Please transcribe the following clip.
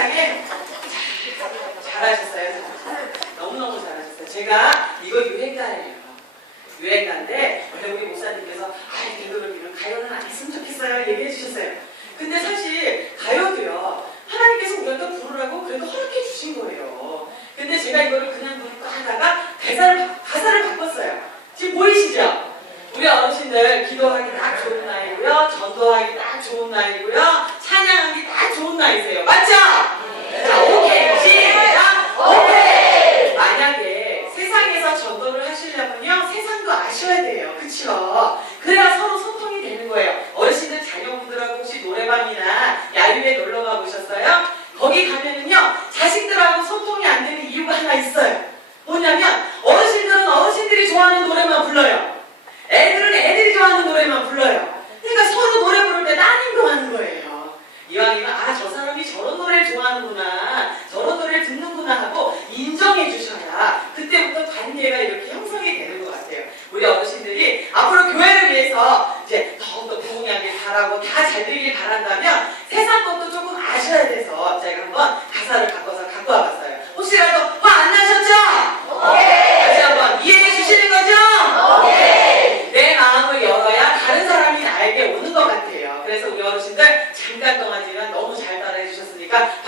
세상에 잘하셨어요. 너무너무 잘하셨어요. 제가 이거 유행가예요. 유행가인데 원래 우리 목사님께서 아 이걸로 이런 가요는 안 했으면 좋겠어요 얘기해 주셨어요. 근데 사실 가요도요 하나님께서 우리한테 부르라고 그래도 허락해 주신 거예요. 근데 제가 이거를 그냥 부르고 하다가 가사를 가사를 바꿨어요. 지금 보이시죠? 우리 어르신들 기도하기 딱 좋은 나이고요, 전도하기 딱 좋은 나이고요, 찬양하기 딱 좋은 나이세요. 맞죠? 세상에서 전도를 하시려면요. 세상도 아셔야 돼요. 그쵸? 그래야 서로 소통이 되는 거예요. 어르신들 자녀분들하고 혹시 노래방이나 야유회 놀러 가보셨어요? 거기 가면은요. 자식들하고 소통이 안 되는 이유가 하나 있어요. 뭐냐면 어르신들은 어르신들이 좋아하는 노래만 불러요. 애들은 애들이 좋아하는 노래만 불러요. 그러니까 서로 노래 부를 때 딴 행동하는 거예요. 이왕이면 아 저 사람이 저런 노래를 좋아하는구나 저런 노래를 듣는구나 하고 인정해 주셔야 관계가 이렇게 형성이 되는 것 같아요. 우리 어르신들이 앞으로 교회를 위해서 이제 더욱더 부흥하길 바라고 다 잘 되길 바란다면 세상 것도 조금 아셔야 돼서 제가 한번 가사를 바꿔서 갖고 와봤어요. 혹시라도 화안 나셨죠? 다시 한번 이해해 주시는 거죠? 내 마음을 열어야 다른 사람이 나에게 오는 것 같아요. 그래서 우리 어르신들 잠깐 동안이지만 너무 잘 따라해 주셨으니까